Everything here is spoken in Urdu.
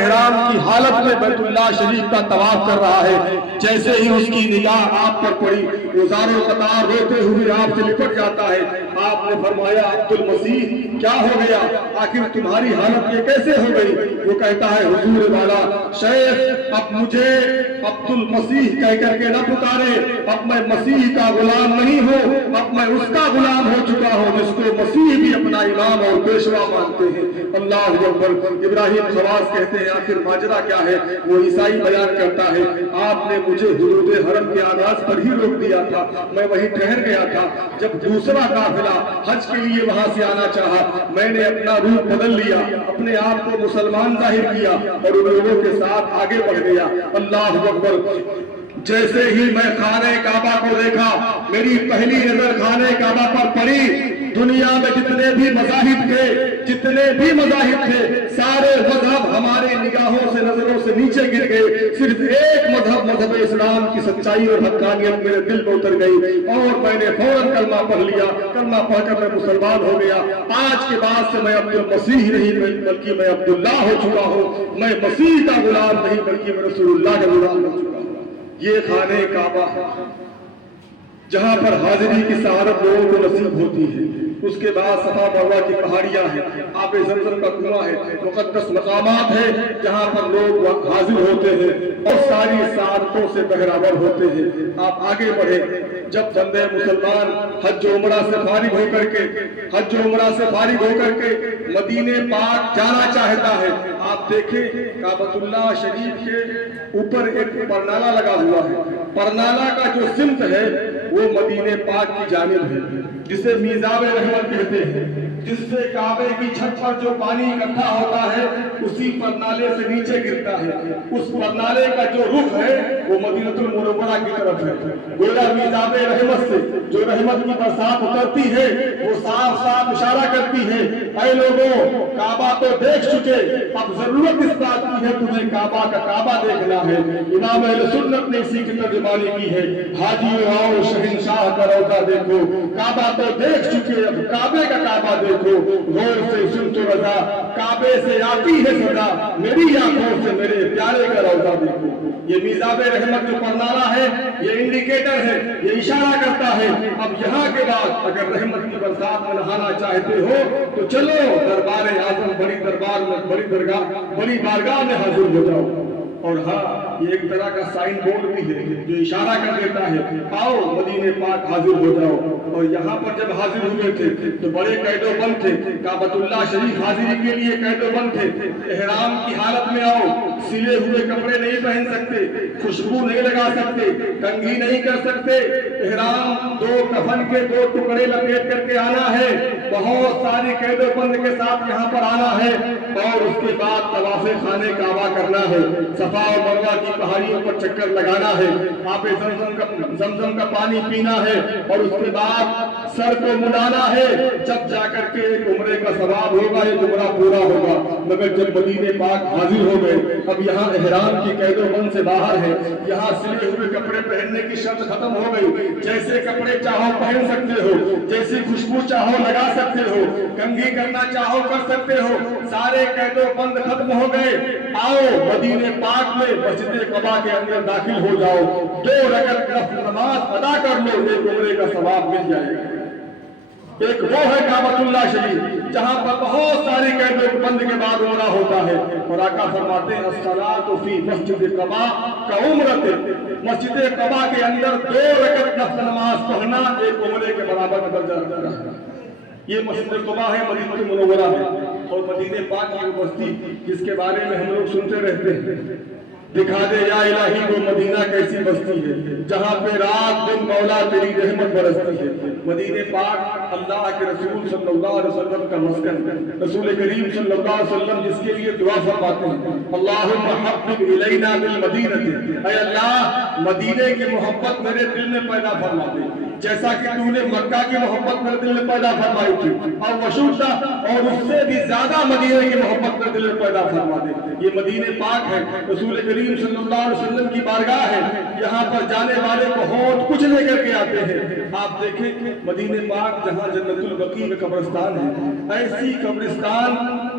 احرام کی حالت میں بیت اللہ شریف کا طواف کر رہا ہے، جیسے ہی اس کی نگاہ آپ پر پڑی گزار و قطار روتے ہوئے آپ سے لپٹ جاتا ہے۔ آپ نے فرمایا عبد المسیح کیا ہو گیا، آخر تمہاری حالت یہ کیسے ہو گئی؟ وہ کہتا ہے حضور والا شیخ اب مجھے عبد المسیح کہہ کر کے نہ پکارے، اب میں مسیح کا غلام نہیں ہوں، اب میں اس کا غلام ہو چکا ہوں جس کو مسیح بھی اپنا امام اور پیشوا مانتے ہیں۔ اللہ اکبر۔ ابراہیم خواص کہتے ہیں آخر ماجرا کیا ہے؟ وہ عیسائی بیان کرتا ہے آپ نے مجھے حدود حرم کے آغاز پر ہی روک دیا تھا، میں وہیں ٹھہر گیا تھا، جب دوسرا قافلہ حج کے لیے وہاں سے آنا چاہا میں نے اپنا روپ بدل لیا، اپنے آپ کو مسلمان ظاہر کیا اور ان لوگوں کے ساتھ آگے بڑھ گیا۔ اللہ اکبر۔ جیسے ہی میں خانہ کعبہ کو دیکھا میری پہلی نظر خانہ کعبہ پر پڑی، دنیا میں جتنے بھی مذاہب تھے سارے مذہب ہماری نگاہوں سے نظروں سے نیچے گر گئے، صرف ایک مذہب اسلام کی سچائی اور حقانیت میرے دل میں اتر گئی اور میں نے فوراً کلمہ پڑھ لیا، کلمہ پڑھ کر میں مسلمان ہو گیا۔ آج کے بعد سے میں عبد المسیح نہیں بلکہ میں عبداللہ ہو چکا ہوں، میں مسیح کا غلام نہیں بلکہ میں رسول اللہ کا غلام ہو چکا ہوں۔ یہ خانہ کعبہ ہے جہاں پر حاضری کی سعادت لوگوں کو نصیب ہوتی ہے۔ اس کے بعد صفا مروہ کی پہاڑیاں ہیں، آب زمزم کا کنواں ہے، مقدس مقامات ہیں جہاں پر لوگ حاضر ہوتے ہیں اور ساری سعادتوں سے بہرامر ہوتے ہیں۔ آپ آگے بڑھیں، جب بندے مسلمان حج و عمرہ سے فارغ ہو کر کے مدینے پاک جانا چاہتا ہے، آپ دیکھیں کعبۃ اللہ شریف کے اوپر ایک پرنالہ لگا ہوا ہے، پرنالہ کا جو سمت ہے وہ مدینے پاک کی جانب ہے جسے میزاب رحمت کہتے ہیں، جس سے کعبے کی چھت پر جو پانی اکٹھا ہوتا ہے اسی پرنالے سے نیچے گرتا ہے۔ اس پرنالے کا جو رخ ہے وہ مدینہ المنورہ کی طرف ہے۔ گویا میزاب رحمت سے جو رحمت کی برسات اترتی ہے وہ صاف صاف اشارہ کرتی ہے اے لوگوں کعبہ تو دیکھ چکے، اب ضرورت اس بات کی ہے تمہیں کعبہ کا کعبہ دیکھنا ہے۔ امام اہل سنت نے اسی کی ترجمانی کی ہے، حاجیوں آؤ شہنشاہ کا روضہ دیکھو، کعبہ تو دیکھ چکے اب کعبے کا کعبہ دیکھو، غور سے سن تو رضا کعبے سے آتی ہے صدا، میری آنکھوں سے میرے پیارے کا روضہ دیکھو۔ یہ میزاب رحمت جو پرنالہ ہے یہ انڈیکیٹر ہے، یہ اشارہ کرتا ہے اب یہاں کے بعد اگر رحمت کی برسات میں نہانا چاہتے ہو تو چلو دربار اعظم بڑی بارگاہ میں حاضر ہو جاؤ۔ اور ہاں یہ ایک طرح کا سائن بورڈ بھی ہے جو اشارہ کر دیتا ہے آؤ مدینے پاک حاضر ہو جاؤ۔ اور یہاں پر جب حاضر ہوئے تھے تو بڑے قید و بند تھے، کعبۃ اللہ شریف حاضری کے لیے قید و بند تھے۔ احرام کی حالت میں آؤ، سلے ہوئے کپڑے نہیں پہن سکتے، خوشبو نہیں لگا سکتے، کنگھی نہیں کر سکتے، احرام دو کفن کے دو ٹکڑے لپیٹ کر کے آنا ہے، بہت ساری قید و بند کے ساتھ یہاں پر آنا ہے اور اس کے بعد طواف خانہ کعبہ کرنا ہے، صفا و مروہ کی پہاڑیوں پر چکر لگانا ہے، آب زمزم کا پانی پینا ہے اور اس کے بعد سر کو مڑانا ہے، جب جا کر کے ایک عمرے کا ثواب ہوگا، ایک عمرہ پورا ہوگا۔ مگر جب مدینے پاک حاضر ہو گئے اب یہاں احرام کی قید و بند سے باہر ہے، یہاں سلے ہوئے کپڑے پہننے کی شرط ختم ہو گئی، جیسے کپڑے چاہو پہن سکتے ہو، جیسی خوشبو چاہو لگا سکتے ہو، کنگھی کرنا چاہو کر سکتے ہو، سارے قید و بند ختم ہو گئے۔ آؤ مدینے پاک میں مسجد قباء کے اندر داخل ہو جاؤ، 2 رکعت نفل نماز ادا کر لو، ایک عمرے کا ثواب مل جائے گا۔ ایک وہ ہے کعبۃ اللہ شریف جہاں پر بہت ساری قید و بند کے بعد عمرہ ہوتا ہے اور آقا فرماتے ہیں الصلاۃ فی مسجد قباء کعمرۃ، مسجد قباء کے اندر 2 رکعت نفل نماز پڑھنا ایک عمرے کے برابر کا درجہ رکھتا ہے۔ یہ مسجد قباء ہے، مدینہ المنورہ ہے اور مدینے پاک کی وہ بستی جس کے بارے میں ہم لوگ سنتے رہتے ہیں، دکھا دے یا الہی وہ مدینہ کیسی بستی ہے جہاں پہ رات دن مولا تیری رحمت برستی ہے۔ مدینے پاک اللہ کے رسول صلی اللہ علیہ وسلم کا مسکن، رسول کریم صلی اللہ علیہ وسلم جس کے لیے دعا فرماتے ہیں اللہم حبب الینا بالمدینہ، اے اللہ مدینے کی محبت میرے دل میں پیدا فرما دے جیسا کہ تو نے مکہ کی محبت میرے دل میں پیدا فرمائی تھی اور وشوشہ اور اس سے بھی زیادہ مدینے کی محبت میرے دل میں پیدا فرما دے۔ یہ مدینے پاک ہے، رسول کریم صلی اللہ علیہ وسلم کی بارگاہ ہے، یہاں پر جانے والے بہت کچھ لے کر کے آتے ہیں۔ آپ دیکھیں مدینے پاک جہاں جنت البقیع میں قبرستان ہے، ایسی قبرستان